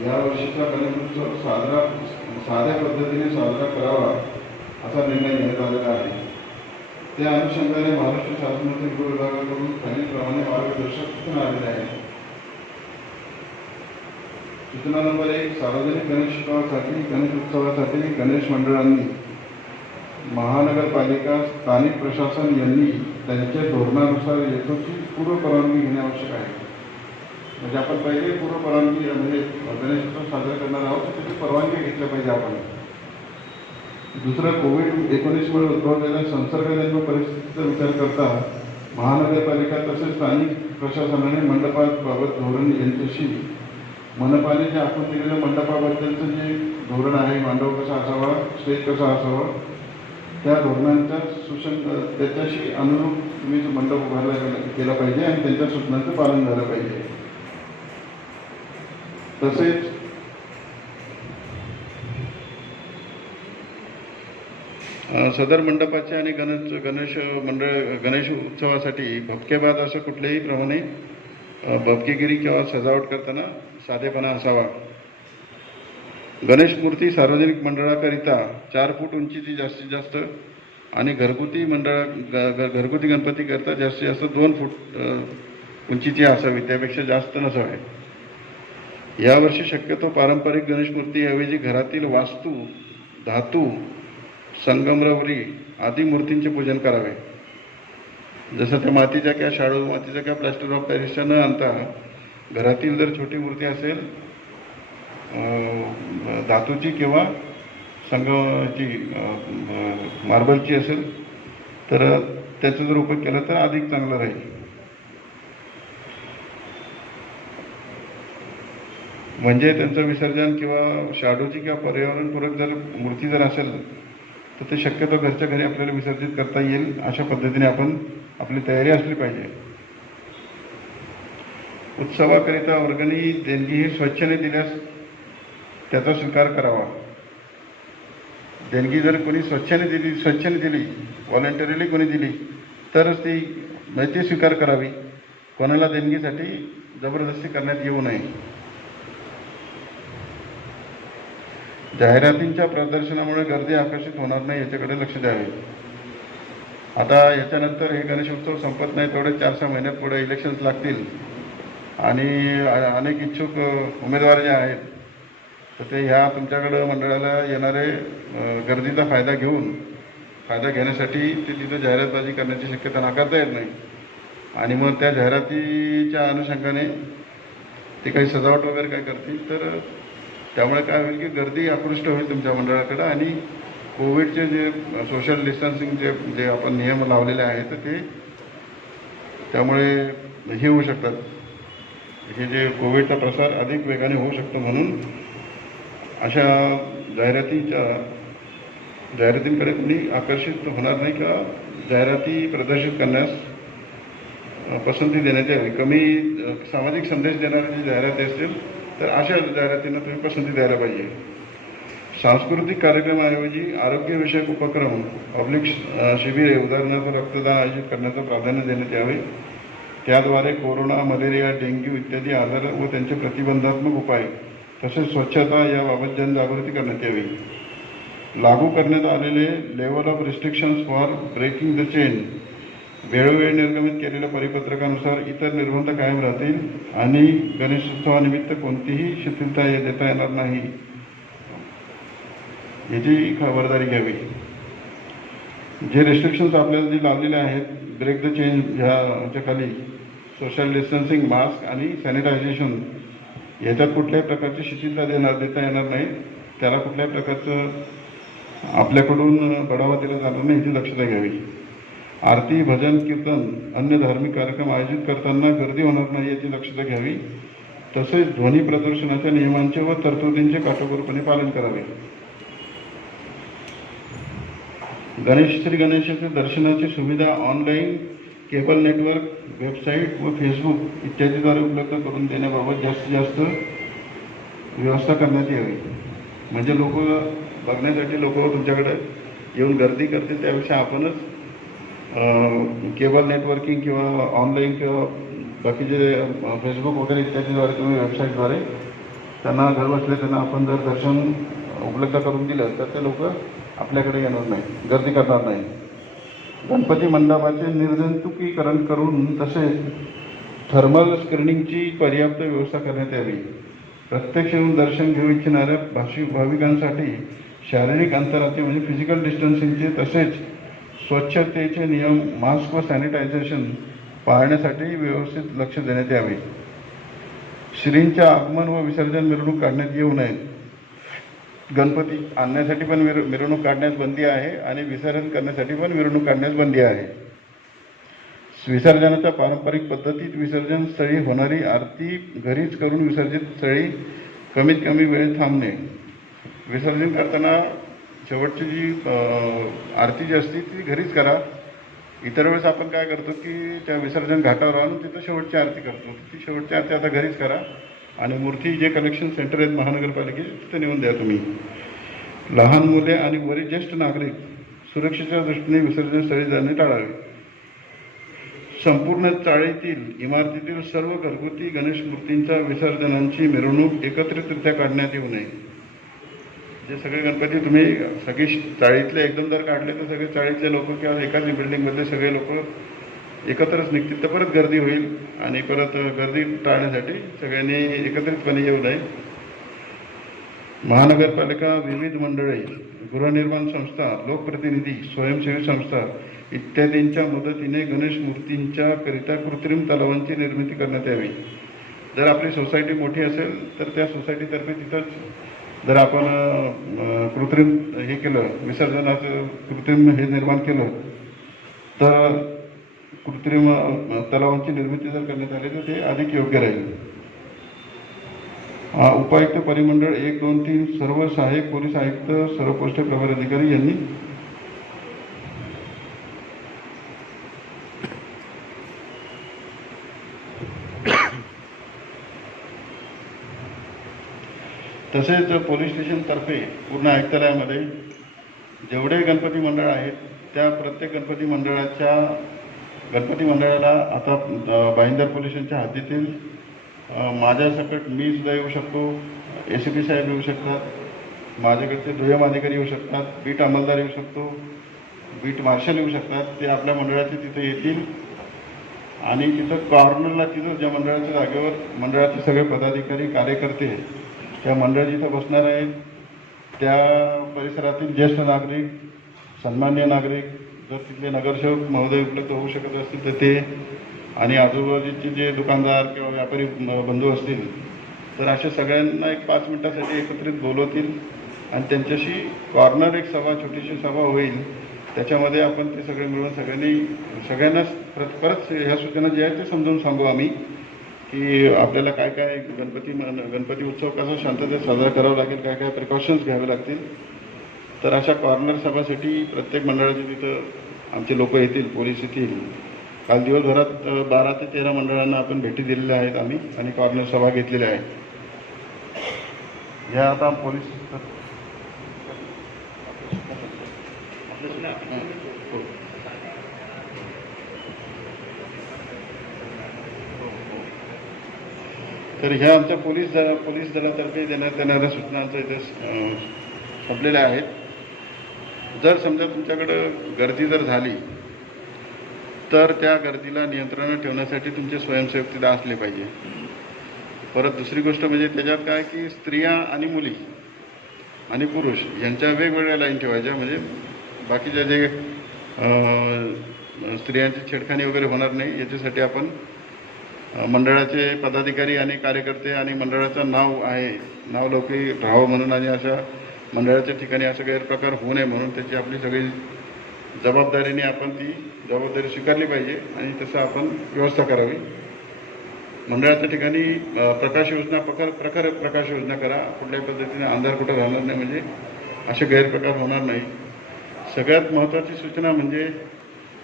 यावर्षीचा गणेशोत्सव साध्या पद्धतीने साजरा करावा असा निर्णय घेण्यात आलेला आहे। त्या अनुषंगाने महाराष्ट्र शासनाच्या गृह विभागाकडून खालीलप्रमाणे मार्गदर्शक सूचना आलेल्या आहेत। सूचना नंबर 1, सार्वजनिक गणेशोत्सवासाठी गणेश मंडळांनी महानगरपालिका स्थानिक प्रशासन यांनी त्यांच्या धोरणानुसार यथोचित पूर्व परवानगी घेणे आवश्यक आहे। म्हणजे आपण पहिले पूर्व परवानगी म्हणजे गणेशोत्सव साजरा करणार आहोत तर त्याची परवानगी घेतल्या पाहिजे आपण। दुसरं, कोविड-19 मुळे उद्भवलेल्या संसर्गजन्य परिस्थितीचा विचार करता महानगरपालिका तसेच स्थानिक प्रशासनाने मंडपाबाबत धोरण यांच्याशी मनपाने जे आखून दिलेल्या मंडपाबद्दलचं जे धोरण आहे, मंडप कसा असावा, स्टेज कसा असावा, त्या धोरणांच्या त्याच्याशी अनुरूप तुम्ही मंडप उभारला केला पाहिजे आणि त्यांच्या सूचनांचं पालन झालं पाहिजे। तसेच सदर मंडपाच्या आणि गणेश उत्सवासाठी भपकेबाद असं कुठल्याही प्रमाणे भपकेगिरी किंवा सजावट करताना साधेपणा असावा। गणेश मूर्ती सार्वजनिक मंडळाकरिता 4 फूट उंचीची जास्तीत जास्त आणि घरगुती गणपती करता जास्तीत जास्त 2 फूट उंचीची असावी, त्यापेक्षा जास्त नसावे। यावर्षी शक्यतो पारंपरिक गणेश मूर्तीऐवजी घरातील वास्तू, धातू, संगमरवरी आदी मूर्तींचे पूजन करावे। जसं त्या मातीच्या किंवा शाडू मातीच्या किंवा प्लास्टर ऑफ पॅरिसच्या न आणता घरातील जर छोटी मूर्ती असेल धातूची किंवा मार्बलची असेल तर त्याचा जर उपयोग केला तर अधिक चांगलं राहील। म्हणजे त्यांचं विसर्जन किंवा शाडूची किंवा पर्यावरणपूरक जर मूर्ती जर असेल तर ते शक्यतो घरच्या घरी आपल्याला विसर्जित करता येईल अशा पद्धतीने आपण आपली तयारी असली पाहिजे। उत्सवाकरिता वर्गणी देणगी ही स्वच्छेने दिल्यास त्याचा स्वीकार करावा। देणगी जर कोणी स्वच्छेने दिली व्हॉलंटरीली कोणी दिली तरच ती माहिती स्वीकार करावी, कोणाला देणगीसाठी जबरदस्ती करण्यात येऊ नये। जाहिरातींच्या प्रदर्शनामुळे गर्दी आकर्षित होणार नाही याच्याकडे लक्ष द्यावे। आता याच्यानंतर हे गणेशोत्सव संपत नाही तेवढे 4-6 महिन्यात पुढे इलेक्शन्स लागतील आणि अनेक इच्छुक उमेदवार जे आहेत तर ते ह्या तुमच्याकडं मंडळाला येणारे गर्दीचा फायदा घेण्यासाठी ते तिथं जाहिरातबाजी करण्याची शक्यता नाकारता येत नाही आणि मग त्या जाहिरातीच्या अनुषंगाने ते काही सजावट वगैरे काय करतील तर त्यामुळे काय होईल की गर्दी आकृष्ट होईल तुमच्या मंडळाकडं आणि कोविडचे जे सोशल डिस्टन्सिंगचे जे आपण नियम लावलेले आहेत तर ते त्यामुळे हे होऊ शकतात, हे जे कोविडचा प्रसार अधिक वेगाने होऊ शकतो। म्हणून अशा जाहिरातींकडे कोणी आकर्षित होणार नाही किंवा जाहिराती प्रदर्शित करण्यास पसंती देण्यात यावी। कमी सामाजिक संदेश देणाऱ्या जी जाहिराती असतील तर अशा जाहिरातींना तुम्ही पसंती द्यायला पाहिजे। सांस्कृतिक कार्यक्रमाऐवजी आरोग्यविषयक उपक्रम, पब्लिक शिबिरे उदाहरणार्थ रक्तदान आयोजित करण्याचं प्राधान्य देण्यात यावे। त्याद्वारे कोरोना, मलेरिया, डेंग्यू इत्यादी आजार व त्यांचे प्रतिबंधात्मक उपाय तसेच स्वच्छता याबाबत जनजागृती करण्यात यावी। लागू करण्यात आलेले level of restrictions for breaking the chain वेळोवेळी निर्गमित केलेल्या परिपत्रकानुसार इतर निर्बंध कायम राहतील आणि गणेशोत्सवानिमित्त कोणतीही शिथिलता देता येणार नाही याची खबरदारी घ्यावी। जे रिस्ट्रिक्शन्स आपल्याला जे लावलेले आहेत ब्रेक द चेन ह्याच्या खाली सोशल डिस्टन्सिंग, मास्क आणि सॅनिटायझेशन याच्यात कुठल्याही प्रकारची शिथिलता देता येणार नाही, त्याला कुठल्याही प्रकारचं आपल्याकडून बढावा दिला जाणार नाही याची दक्षता घ्यावी। आरती, भजन, कीर्तन, अन्य धार्मिक कार्यक्रम आयोजित करताना गर्दी होणार नाही याची दक्षता घ्यावी। तसेच ध्वनी प्रदूषणाच्या नियमांचे व तरतुदींचे काटेकोरपणे पालन करावे। श्री गणेशाच्या दर्शनाची सुविधा ऑनलाईन, केबल नेटवर्क, वेबसाईट व फेसबुक इत्यादीद्वारे उपलब्ध करून देण्याबाबत जास्तीत जास्त व्यवस्था करण्यात यावी। म्हणजे लोक बघण्यासाठी तुमच्याकडे येऊन गर्दी करतील त्यापेक्षा आपणच केबल नेटवर्किंग किंवा ऑनलाईन किंवा बाकीचे फेसबुक वगैरे इत्यादीद्वारे तुम्ही वेबसाईटद्वारे त्यांना घर बसले त्यांना आपण जर दर्शन उपलब्ध करून दिलं तर ते लोक आपल्याकडे येणार नाही, गर्दी करणार नाही. गणपती मंडपाचे निर्जंतुकीकरण करून तसेच थर्मल स्क्रीनिंगची पर्याप्त व्यवस्था करण्यात यावी. प्रत्यक्ष येऊन दर्शन घेऊ इच्छिणाऱ्या भाविकांसाठी शारीरिक अंतराचे म्हणजे फिजिकल डिस्टन्सिंगचे तसेच स्वच्छतेचे नियम, मास्क व सॅनिटायझेशन पाळण्यासाठी व्यवस्थित लक्ष देण्यात यावे. श्रींच्या आगमन व विसर्जन मिरवणूक काढण्यात येऊ नये. गणपती आणण्यासाठी पण मिरवणूक काढण्यास बंदी आहे आणि विसर्जन करण्यासाठी पण मिरवणूक काढण्यास बंदी आहे. विसर्जनाच्या पारंपरिक पद्धतीत विसर्जन स्थळी होणारी आरती घरीच करून विसर्जित स्थळी कमीत कमी वेळ थांबणे. विसर्जन करताना शेवटची जी आरती जी असते ती घरीच करा. इतर वेळेस आपण काय करतो की त्या विसर्जन घाटावर आणून तिथं शेवटची आरती करतो. ती शेवटची आरती आता घरीच करा आणि मूर्ती जे कलेक्शन सेंटर आहेत महानगरपालिकेचे तिथं नेऊन द्या तुम्ही. लहान मुले आणि वरील ज्येष्ठ नागरिक सुरक्षेच्या दृष्टीने विसर्जन स्थळी जाणे टाळावे. संपूर्ण चाळीतील इमारतीतील सर्व घरगुती गणेश मूर्तींच्या विसर्जनांची मिरवणूक एकत्रितरित्या काढण्यात येऊ नये. जे सगळे गणपती तुम्ही सगळी चाळीतले एकदम जर काढले तर सगळे चाळीतले लोक किंवा एकाच बिल्डिंगमधले सगळे लोक एकत्रच निघतील तर परत गर्दी होईल आणि परत गर्दी टाळण्यासाठी सगळ्यांनी एकत्रितपणे येऊ नये. महानगरपालिका, विविध मंडळे, गृहनिर्माण संस्था, लोकप्रतिनिधी, स्वयंसेवी संस्था इत्यादींच्या मदतीने गणेश मूर्तींच्या करिता कृत्रिम तलावांची निर्मिती करण्यात यावी. जर आपली सोसायटी मोठी असेल तर त्या सोसायटीतर्फे तिथंच जर आपण कृत्रिम हे केलं, विसर्जनाचं कृत्रिम हे निर्माण केलं तर कृत्रिम तलावांची निर्मिती जर करण्यात आली तर ते अधिक योग्य राहील. उपायुक्त परिमंडळ 1, 2, 3 सर्व सहाय्यक पोलीस आयुक्त, सर्व पोस्ट प्रभारी अधिकारी यांनी तसेच पोलीस स्टेशनतर्फे पूर्ण आयुक्तालयामध्ये जेवढे गणपती मंडळ आहेत त्या प्रत्येक गणपती मंडळाला आता भाईंदर पोलीस स्टेशनच्या हद्दीतील माझ्यासकट मी सुद्धा येऊ शकतो, ACP साहेब येऊ शकतात, माझ्याकडचे दुय्यम अधिकारी येऊ शकतात, बीट अंमलदार येऊ शकतो, बीट मार्शल येऊ शकतात. ते आपल्या मंडळाचे तिथे येतील आणि तिथं कॉर्नरला तिथं ज्या मंडळाच्या जागेवर मंडळाचे सगळे पदाधिकारी कार्यकर्ते त्या मंडळ जिथं बसणार आहेत त्या परिसरातील ज्येष्ठ नागरिक, सन्मान्य नागरिक, जर तिथले नगरसेवक महोदय उपलब्ध होऊ शकत असतील तर ते आणि आजूबाजूचे जे दुकानदार किंवा व्यापारी बंधू असतील तर अशा सगळ्यांना एक 5 मिनिटासाठी एकत्रित बोलवतील आणि त्यांच्याशी कॉर्नर एक छोटीशी सभा होईल. त्याच्यामध्ये आपण ते सगळे मिळून सगळ्यांना परत ह्या सूचना ज्या आहेत ते समजावून सांगू आम्ही की आपल्याला काय काय गणपती उत्सव कसा शांततेत साजरा करावा लागेल, काय काय प्रिकॉशन्स घ्यावे लागतील. तर अशा कॉर्नर सभासाठी प्रत्येक मंडळाचे तिथं आमचे लोक येतील, पोलीस येतील. काल दिवसभरात 12 ते 13 मंडळांना आपण भेटी दिलेल्या आहेत आम्ही आणि कॉर्नर सभा घेतलेल्या आहेत. या आता पोलीस तर ह्या आमच्या पोलीस दलातर्फे देण्यात येणाऱ्या सूचनांचं इथे संपलेल्या आहेत. जर समजा तुमच्याकडं गर्दी जर झाली तर त्या गर्दीला नियंत्रणात ठेवण्यासाठी तुमचे स्वयंसेवक तिथे असले पाहिजे. परत दुसरी गोष्ट म्हणजे त्याच्यात काय की स्त्रिया आणि मुली आणि पुरुष यांच्या वेगवेगळ्या लाईन ठेवायच्या, म्हणजे बाकीच्या जे स्त्रियांची छेडखानी वगैरे होणार नाही याच्यासाठी आपण मंडळाचे पदाधिकारी आणि कार्यकर्ते आणि मंडळाचं नाव लौकिक राहावं म्हणून आणि अशा मंडळाच्या ठिकाणी असं गैरप्रकार होऊ नये म्हणून त्याची आपली सगळी जबाबदारीने आपण ती जबाबदारी स्वीकारली पाहिजे आणि तसं आपण व्यवस्था करावी. मंडळाच्या ठिकाणी प्रकाश योजना प्रखर प्रकाश योजना करा. कुठल्याही पद्धतीने अंधार कुठं राहणार नाही, म्हणजे असे गैरप्रकार होणार नाही. सगळ्यात महत्त्वाची सूचना म्हणजे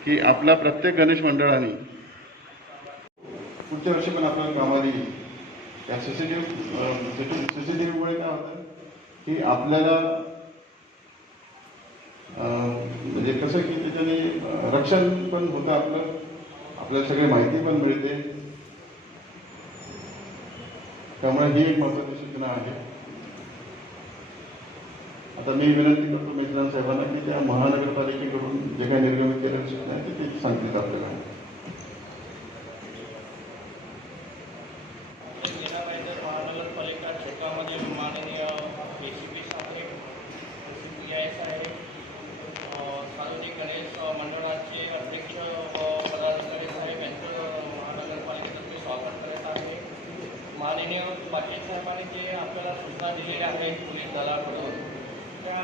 की आपला प्रत्येक गणेश मंडळाने पुढच्या वर्षी पण आपल्याला कामाला येईल. या सीसीटीव्हीमुळे काय होतं की आपल्याला म्हणजे कसं की त्याच्याने रक्षण पण होतं आपल्याला सगळी माहिती पण मिळते. त्यामुळे ही एक महत्त्वाची सूचना आहे. आता मी विनंती करतो मेजबान साहेबांना की त्या महानगरपालिकेकडून जे काही निर्गमित केलेल्या सूचना आहेत ते सांगतील आपल्याला. महानगरपालिका क्षेत्रामध्ये माननीय ACP साहेब, PIS आहे, सार्वजनिक गणेश मंडळाचे अध्यक्ष पदाधिकारी साहेब यांचं महानगरपालिकेतर्फे स्वागत करत आहे. माननीय पाटील साहेबांनी जे आपल्याला सूचना दिलेल्या आहेत पोलीस दलाकडून, त्या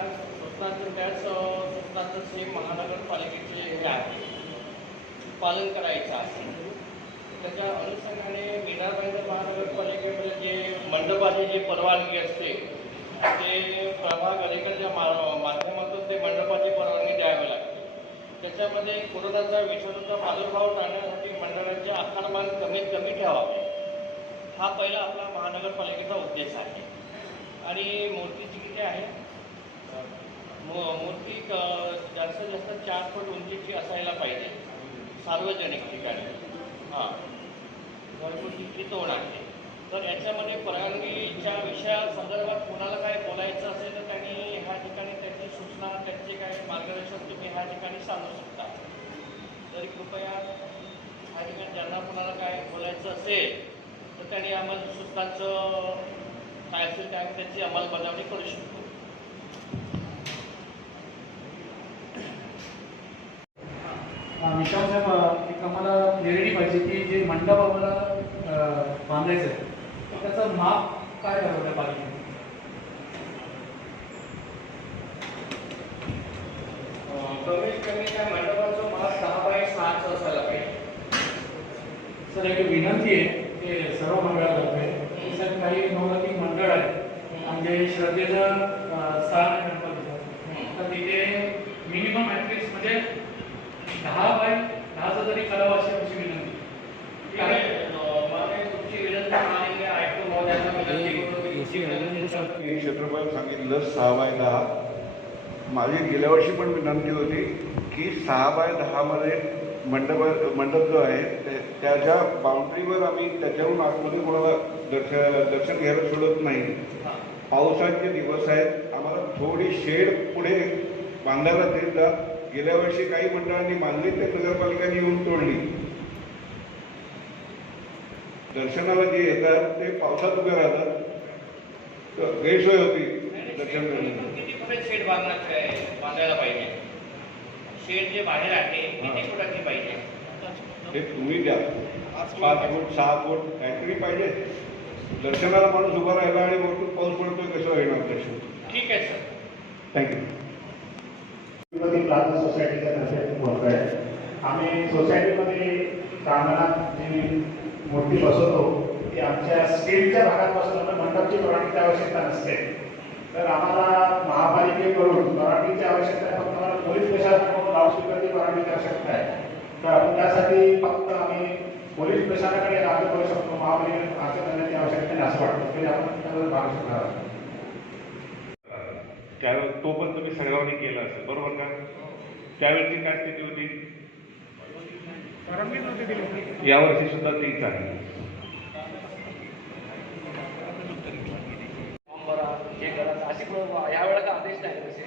सूचनांचं हे महानगरपालिकेचे हे आहे पालन करायचं आहे. त्याच्या अनुषंगाने मीनाबाईंदर महानगरपालिकेमध्ये जे मंडपाची जी परवानगी असते ते प्रभाग अधिकाऱ्याच्या माध्यमातून ते मंडपाची परवानगी द्यावी लागते. त्याच्यामध्ये कोरोनाचा विषाणूचा प्रादुर्भाव टाळण्यासाठी मंडळाचे आकारमान कमीत कमी ठेवावे, हा पहिला आपला महानगरपालिकेचा उद्देश आहे. आणि मूर्तीची किती आहे, मूर्ती जास्तीत जास्त 4 फूट उंचीची असायला पाहिजे सार्वजनिक ठिकाणी. हां, घरगुती तोड आहे. तर याच्यामध्ये परवानगीच्या विषयासंदर्भात कोणाला काय बोलायचं असेल तर त्यांनी ह्या ठिकाणी त्यांची सूचना, त्यांचे काय मार्गदर्शन तुम्ही ह्या ठिकाणी सांगू शकता. तरी कृपया ह्या ठिकाणी ज्यांना कोणाला काय बोलायचं असेल तर त्यांनी आम्हाला सूचनांचं काय असेल त्या त्याची अंमलबजावणी करू शकतो. निशाम साहेब, एक आम्हाला क्लिअरिटी पाहिजे की जे मंडप आम्हाला बांधायचं आहे त्याचं माप काय ठरवलं पाहिजे? कमीत कमी त्या मंडपाचं माप 10 बाय 6 असायला पाहिजे. सर, एक विनंती आहे की सर्व मंडळातर्फे सर काही नवरात्री मंडळ आहे म्हणजे श्रद्धेचं स्थान आहे गणपतीचं, तर तिथे मिनिमम ॲटलिस्ट म्हणजे 10 बाय 10चा तरी करावं अशी आमची विनंती. क्षेत्रफळ सांगितलं 6 बाय 10. माझी गेल्या वर्षी पण विनंती होती की 6 बाय 10 मध्ये मंडप जो आहे त्याच्या बाउंड्रीवर आम्ही त्याच्याहून आतमध्ये कोणाला दर्शन घ्यायला सोडत नाही. पावसाचे दिवस आहेत, आम्हाला थोडी शेड पुढे बांधायला देत जा. गेल्या वर्षी काही मंडळांनी बांधली ते नगरपालिकांनी येऊन तोडली. दर्शनाला जे येतात ते पावसात उभे राहतात, गैरसोय होती दर्शन करण्याची. किती फुटे शेड बांधायला पाहिजे? शेड जे बाहेर आहे किती फुटाची पाहिजे? ते तुम्ही द्या. 5 फूट 6 फूट काहीतरी पाहिजे. दर्शनाला माणूस उभा राहिला आणि वरतून पाऊस पडतोय, कसं येणार दर्शन? ठीक आहे सर, थँक्यू. प्लाझा सोसायटीच्या तर्फे बोलतोय. आम्ही सोसायटीमध्ये प्रांगणात जी मूर्ती बसवतो ती आमच्या स्टेजच्या भागात बसवणं मंडपची परवानगीची आवश्यकता नसते. तर आम्हाला महापालिकेकडून परवानगीची आवश्यकता आहे, फक्त आम्हाला पोलीस प्रशासनाकडून लाऊडस्पीकरची परवानगीची आवश्यकता आहे. तर आपण त्यासाठी फक्त आम्ही पोलीस प्रशासनाकडे अर्ज करू शकतो, महापालिकेने अर्ज करण्याची आवश्यकता नाही असं वाटतं. तरी आपण त्यावर भाग शकणार आहोत. तो पण तुम्ही सगळ्यांनी केला असेल, बरोबर का? त्यावेळची काय स्थिती होती? यावर्षी सुद्धा तीच आहे. हे करा अशी या वेळेला आदेश नाही तसे.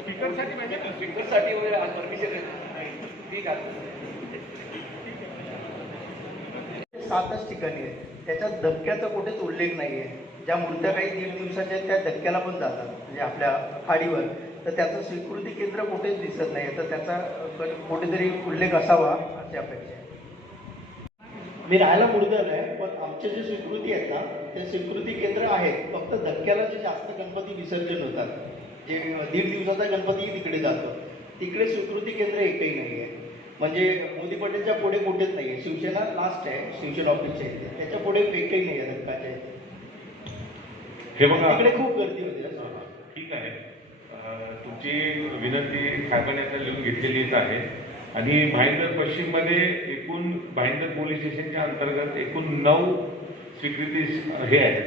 स्पीकरसाठी परमिशन ठीक आहे. 7च ठिकाणी आहे, त्याच्यात धक्क्याचा कुठेच उल्लेख नाही आहे. ज्या मूर्त्या काही 1.5 दिवसाच्या त्या धक्क्याला पण जातात म्हणजे आपल्या खाडीवर, तर त्याचं स्वीकृती केंद्र कुठेच दिसत नाही. तर त्याचा कुठेतरी उल्लेख असावा अशी अपेक्षा आहे. मी राहायला मुळगल आहे, पण आमचे जे स्वीकृती आहेत ना ते स्वीकृती केंद्र आहेत. फक्त धक्क्याला जे जास्त गणपती विसर्जन होतात, जे 1.5 दिवसाचा गणपती तिकडे जातो, तिकडे स्वीकृती केंद्र एकही नाही आहे. म्हणजे मोदी पटेलच्या पुढे कुठेच नाही आहे. शिवसेना लास्ट आहे, शिवसेना ऑफिसच्या इथे, त्याच्या पुढे एकही नाही आहे धक्काच्या इथे. हे बघा, तिकडे खूप गर्दी होते. ठीक आहे, तुमची विनंती साहेबांनी आता लिहून घेतलेलीच आहे. आणि भाईंदर पश्चिममध्ये एकूण भाईंदर पोलीस स्टेशनच्या अंतर्गत एकूण 9 स्वीकृती हे आहेत,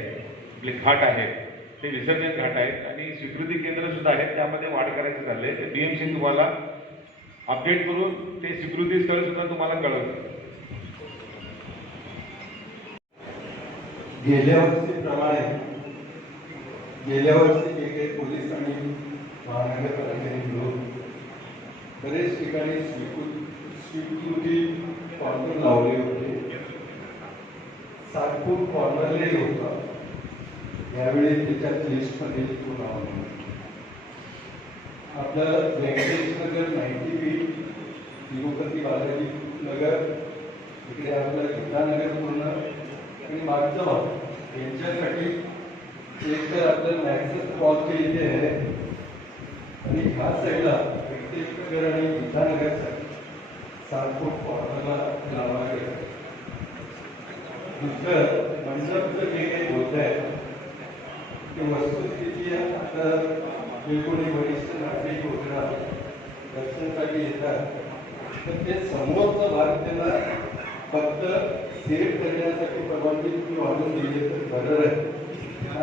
आपले घाट आहेत, ते विसर्जन घाट आहेत आणि स्वीकृती केंद्र सुद्धा आहेत. त्यामध्ये वाढ करायचं झाले तर BMC तुम्हाला अपडेट करून ते स्वीकृती स्थळ सुद्धा तुम्हाला कळवलं. गेल्या वर्षीप्रमाणे गेल्या वर्षी जे काही पोलीस आणि महानगरपालिकेने मिळून बरेच ठिकाणी स्वीकृती कॉर्नर लावले होते. सातपूर कॉर्नरले होता, यावेळी त्याच्यात लिस्टमध्ये तो नाव नाही. आपलं व्यंकटेश नगर 90 फीट, तिरुपती बालाजी नगर, इकडे आपलं गीतानगर पूर्ण आणि मागचं भाग यांच्यासाठी एक तर आपलं मॅक्सिस कॉलचे इथे आहे आणि ह्या साईडला व्यंकटेश नगर आणि गीतानगरसाठी 7 फूट कॉर्नरला लावावे. दुसरं मंडपचं जे काही होत आहे ते वस्तुस्थिती आता जे कोणी वरिष्ठ नागरिक वगैरे दर्शनासाठी येतात तर ते समोरचा भाग त्यांना फक्त सेट करण्यासाठी परवानगी तुम्ही वाढवून दिली तर बरं आहे.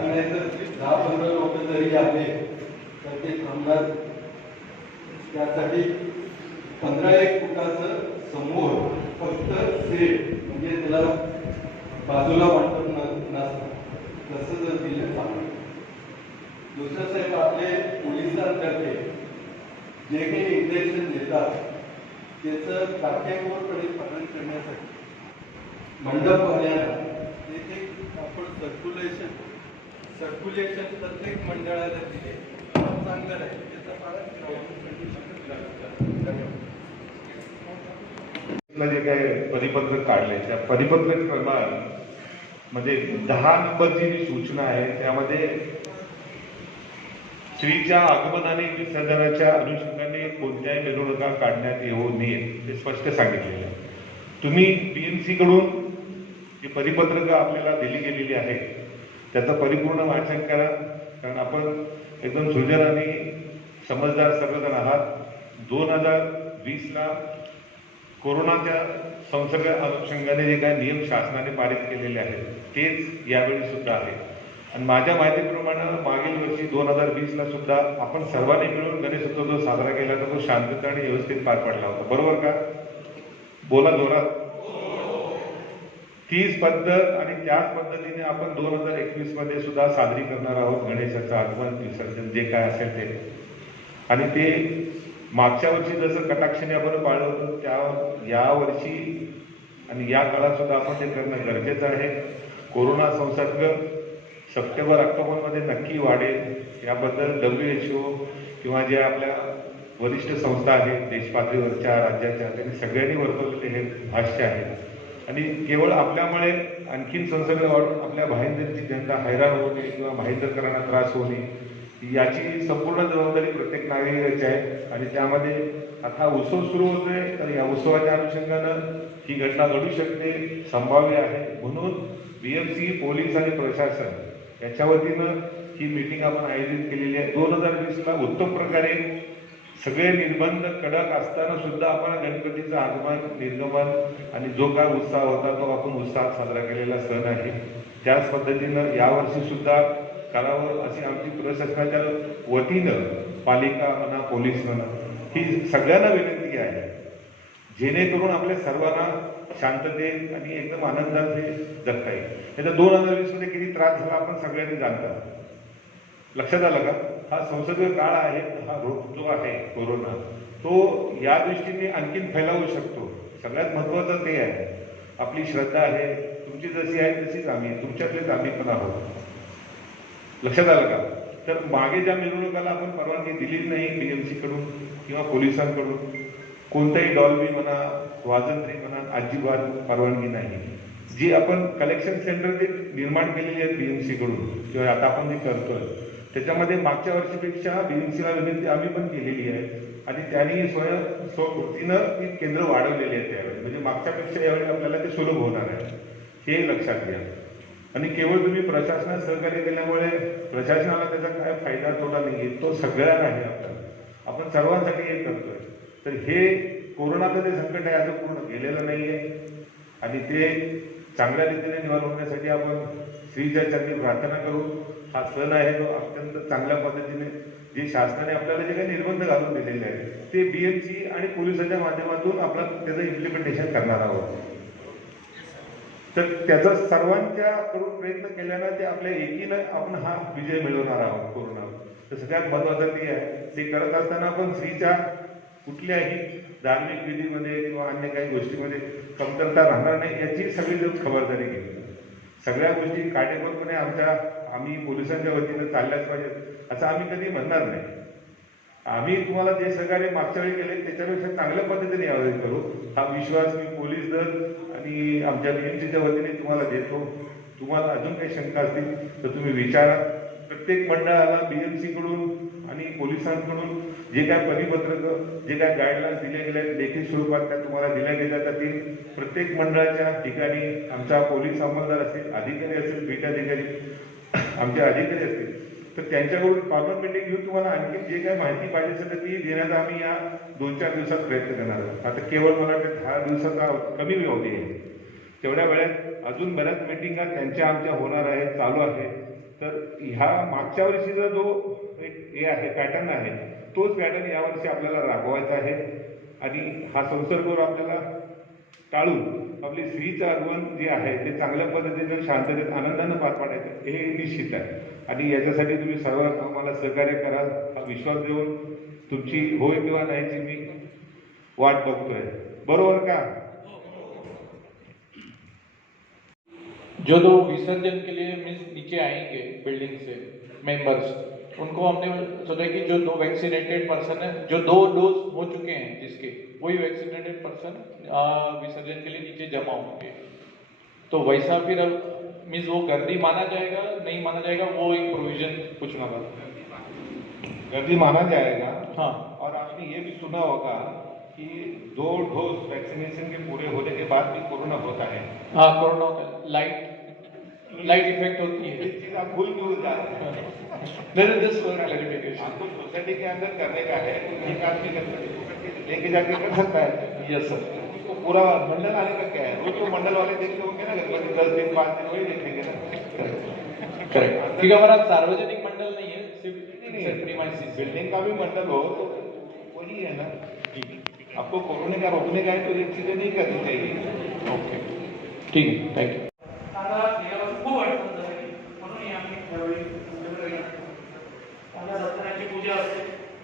नाहीतर 10-15 लोक जरी आले तर ते थांबणार. त्यासाठी 15-1 फुटाचं समोर फक्त सेट म्हणजे त्याला बाजूला वाटप नसतं तसं जर दिलं चांगलं. दुसरं साहेब आपले पोलिसांतर्फे जे काही निर्देशन देतात त्याचं काटेकोरपणे पालन करण्यासाठी मंडपवाल्यांना ते आपण सर्क्युलेशन प्रत्येक मंडळाला दिले चांगलं आहे. त्याचा पालन जे काय परिपत्रक काढले त्या परिपत्रक प्रमाण म्हणजे 10 नंबरची जी सूचना आहे त्यामध्ये श्रीच्या आगमन आणि विसर्जनाच्या अनुषंगाने कोणत्याही मिरवणुका काढण्यात येऊ नये हे स्पष्ट सांगितलेलं आहे. तुम्ही BMC कडून जी परिपत्रकं आपल्याला दिली गेलेली आहे त्याचं परिपूर्ण वाचन करा, कारण आपण एकदम सृजन आणि समजदार सर्वजण आहात. 2020ला कोरोनाच्या संसर्ग अनुषंगाने जे काही नियम शासनाने पारित केलेले आहेत तेच यावेळी सुद्धा आहे. आणि माझ्या माहितीप्रमाणे मागील वर्षी 2020ला सुद्धा आपण सर्वांनी मिळून गणेशोत्सव जो साजरा केला तर तो शांतता आणि व्यवस्थित पार पडला होता. बरोबर का? बोला जोरात. तीच पद्धत आणि त्याच पद्धतीने आपण 2021 मध्ये सुद्धा साजरी करणार आहोत गणेशाचं आगमन विसर्जन जे काय असेल ते. आणि ते मागच्या वर्षी जसं कटाक्षाने आपण पाळलं होतं त्या या वर्षी आणि या काळात सुद्धा आपण ते करणं गरजेचं आहे. कोरोना संसर्ग सप्टेंबर-ऑक्टोबरमध्ये नक्की वाढेल याबद्दल WHO किंवा जे आपल्या वरिष्ठ संस्था आहेत देशपातळीवरच्या राज्याच्या त्यांनी सगळ्यांनी वर्तवलेले हे भाष्य आहे. आणि केवळ आपल्यामुळे आणखीन संसर्ग वाढून आपल्या भाईंदरची जनता हैराण होऊ नये किंवा भाईंदरकरांना त्रास होऊ नये याची संपूर्ण जबाबदारी प्रत्येक नागरिकाची आहे. आणि त्यामध्ये आता उत्सव सुरू होतोय तर या उत्सवाच्या अनुषंगानं ही घटना घडू शकते, संभाव्य आहे. म्हणून BMC, पोलीस आणि प्रशासन याच्या वतीनं ही मीटिंग आपण आयोजित केलेली आहे. 2020ला उत्तम प्रकारे सगळे निर्बंध कडक असताना सुद्धा आपण गणपतीचं आगमन, निर्गमन आणि जो काय उत्साह होता तो आपण उत्साहात साजरा केलेला सण आहे. त्याच पद्धतीनं यावर्षी सुद्धा करावं अशी आमची प्रशासनाच्या वतीनं पालिका म्हणा, पोलीस म्हणा ही सगळ्यांना विनंती आहे, जेणेकरून आपल्या सर्वांना शांततेत आणि एकदम आनंदाने जगता येईल. नाही तर 2020 मध्ये किती त्रास झाला आपण सगळ्यांनी जाणता. लक्षात आलं का? हा संसर्ग काळ आहे, हा रोग जो आहे कोरोना तो या दृष्टीने आणखीन फैलावू शकतो. सगळ्यात महत्वाचं ते आहे आपली श्रद्धा आहे. तुमची जशी आहे तशीच आम्ही, तुमच्यातलेच आम्ही पण आहोत. लक्षात आलं का? तर मागे ज्या मिरवणुकाला आपण परवानगी दिली नाही BMC कडून किंवा पोलिसांकडून, कोणताही डॉल्बी म्हणा, वाजंत्री म्हणा, अजिबात परवानगी नाही. जी आपण कलेक्शन सेंटर जे निर्माण केलेली आहेत BMC कडून किंवा आता आपण जे करतोय त्याच्यामध्ये मागच्या वर्षीपेक्षा BMCला विनंती आम्ही पण केलेली आहे आणि त्यांनी स्वकृतीनं ती केंद्र वाढवलेली आहेत त्यावेळी. म्हणजे मागच्यापेक्षा यावेळी आपल्याला ते सुलभ होणार आहे हे लक्षात घ्या. आणि केवळ तुम्ही प्रशासनात सहकार्य केल्यामुळे प्रशासनाला त्याचा काय फायदा तोटा नाही, तो सगळ्यांना आहे. आपण सर्वांसाठी हे करतोय. तर हे कोरोनाचं जे संकट आहे अजून पूर्ण गेलेलं नाही आहे आणि ते चांगल्या रीतीने निवारण होण्यासाठी आपण श्रीच्या चरणी प्रार्थना करू. हा सण आहे तो अत्यंत चांगल्या पद्धतीने जे शासनाने आपल्याला जे काही निर्बंध घालून दिलेले आहेत ते BMC आणि पोलिसांच्या माध्यमातून आपण त्याचं इम्प्लिमेंटेशन करणार आहोत. तर त्याचा सर्वांच्याकडून प्रयत्न केल्यानं ते आपल्या एकीनं आपण हा विजय मिळवणार आहोत कोरोनावर. तर सगळ्यात महत्त्वाचं ते आहे. ते करत असताना आपण स्त्रीच्या कुठल्याही धार्मिक विधीमध्ये किंवा अन्य काही गोष्टीमध्ये कमतरता राहणार नाही याची सगळी जण खबरदारी घेऊ. सगळ्या गोष्टी काटेकोरपणे आम्ही पोलिसांच्या वतीनं चालल्याच पाहिजेत असं आम्ही कधी म्हणणार नाही. आम्ही तुम्हाला जे सहकार्य मागच्या वेळी केले त्याच्यापेक्षा चांगल्या पद्धतीने यावेळी करू हा विश्वास मी पोलीस दल आणि आमच्या BMCच्या वतीने तुम्हाला देतो. तुम्हाला अजून काही शंका असतील तर तुम्ही विचारा. प्रत्येक मंडळाला BMC कडून आणि पोलिसांकडून जे काय परिपत्रक जे काय गाईडलाईन्स दिले गेले आहेत लेखी स्वरूपात त्या तुम्हाला दिल्या गेल्या जातील. प्रत्येक मंडळाच्या ठिकाणी आमचा पोलीस अंमलदार असेल, अधिकारी असेल, बीट अधिकारी आमचे अधिकारी असतील तर त्यांच्याकडून कॉर्नर मीटिंग घेऊन तुम्हाला आणखी जे काही माहिती पाहिजे असेल तर ती देण्याचा आम्ही या 2-4 दिवसात प्रयत्न करणार आहोत. आता केवळ मला वाटतं 10 दिवसाचा कमी वेळ होते. तेवढ्या वेळात अजून बऱ्याच मिटिंगा त्यांच्या आमच्या होणार आहेत, चालू आहे. तर ह्या मागच्या वर्षीचा जो एक हे आहे पॅटर्न आहे तोच पॅटर्न यावर्षी आपल्याला राबवायचा आहे आणि हा संसर्ग आपल्याला टाळून आपली स्त्रीचं आगमन जे आहे ते चांगल्या पद्धतीनं शांततेत आनंदानं पार पाडायचं हे निश्चित आहे. आणि याच्यासाठी तुम्ही सर्व आम्हाला सहकार्य कराल हा विश्वास देऊन तुमची होय किंवा नाहीची मी वाट बघतोय. बरोबर का? जो लोग विसर्जन के लिए मीन्स नीचे आएंगे बिल्डिंग से मेंबर्स, उनको हमने सोचा कि जो 2 वैक्सीनेटेड पर्सन है, जो 2 डोज हो चुके हैं जिसके, वही वैक्सीनेटेड पर्सन विसर्जन के लिए नीचे जमा होंगे. तो वैसा फिर मीन्स वो गर्दी माना जाएगा नहीं माना जाएगा वो एक प्रोविजन पूछना था. गर्दी माना जाएगा. हाँ. और आपने ये भी सुना होगा कि 2 डोज वैक्सीनेशन के पूरे होने के बाद भी कोरोना होता है. हाँ, कोरोना होता है. लाइट इफेक्ट होती है. ये चीज आप भूल क्यों जा रहे हैं? Just for clarification. आपको सोसाइटी के अंदर करने का है तो एक आदमी लेके जाके कर सकता है. Yes sir. तो पूरा मंडल आने का क्या है? रोज तो मंडल वाले देखते होंगे ना गणपति 10 दिन 5 दिन वही देखेंगे ना. करेक्ट. क्योंकि हमारा सार्वजनिक मंडल नहीं है, सिर्फ प्रीमाइसिस. बिल्डिंग का भी मंडल हो तो वही है ना. आपको कोरोना का रोकने का है तो ये चीजें नहीं करनी चाहिए. ओके, ठीक है, थँक्यू. आता यावर्षी खूप अडचण झाली म्हणून आम्ही त्यावेळी माझ्या सत्यनारायणची पूजा असते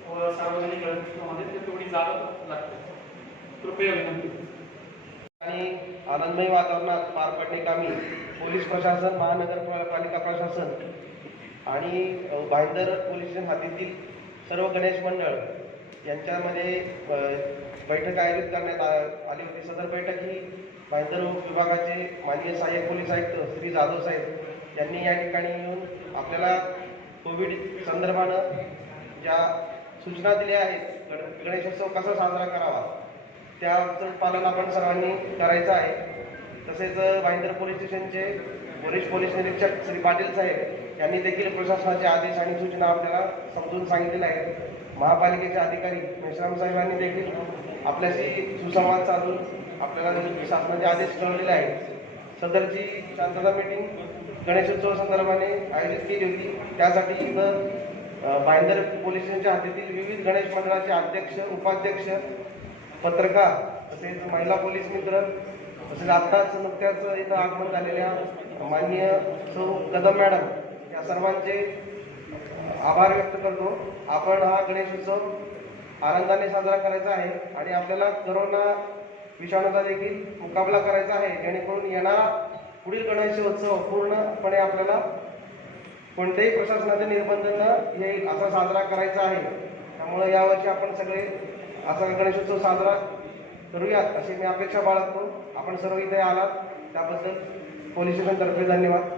व सार्वजनिक गणपतीमध्ये ते तेवढी जागा लागते. कृपया विनंती. आणि आनंदमय वातावरणात पार पडणे कामी पोलीस प्रशासन, महानगरपालिका प्रशासन आणि भाईंदर पोलीस स्टेशन हद्दीतील सर्व गणेश मंडळ यांच्यामध्ये बैठक आयोजित करण्यात आली होती. सदर बैठक ही भाईंदर विभागाचे माननीय सहाय्यक पोलीस आयुक्त श्री जाधव साहेब यांनी या ठिकाणी येऊन आपल्याला कोविड संदर्भानं ज्या सूचना दिल्या आहेत, गणेशोत्सव कसा साजरा करावा त्याचं पालन आपण सर्वांनी करायचं आहे. तसेच भाईंदर पोलीस स्टेशनचे वरिष्ठ पोलीस निरीक्षक श्री पाटील साहेब यांनी देखील प्रशासनाचे आदेश आणि सूचना आपल्याला समजून सांगितलेल्या आहेत. महापालिकेचे अधिकारी मेश्राम साहेबांनी देखील आपल्याशी सुसंवाद साधून आपल्याला शासनाचे आदेश कळवलेले आहेत. सदरची शांतता मीटिंग गणेशोत्सव संदर्भाने आयोजित केली होती. त्यासाठी इथं भाईंदर पोलीस स्टेशनच्या हद्दीतील विविध गणेश मंडळाचे अध्यक्ष, उपाध्यक्ष, पत्रकार तसेच महिला पोलीस मित्र तसेच आत्ताच नुकत्याच इथं आगमन झालेल्या माननीय सौ कदम मॅडम या सर्वांचे आभार व्यक्त करतो. आपण हा गणेशोत्सव आनंदाने साजरा करायचा आहे आणि आपल्याला कोरोना विषाणूचा देखील मुकाबला करायचा आहे, जेणेकरून येणारा पुढील गणेशोत्सव पूर्णपणे आपल्याला कोणत्याही प्रशासनाचे निर्बंध न येईल असा साजरा करायचा आहे. त्यामुळे यावर्षी आपण सगळे असा गणेशोत्सव साजरा करूयात अशी मी अपेक्षा बाळगतो. आपण सर्व इथे आलात त्याबद्दल पोलीस स्टेशनतर्फे धन्यवाद.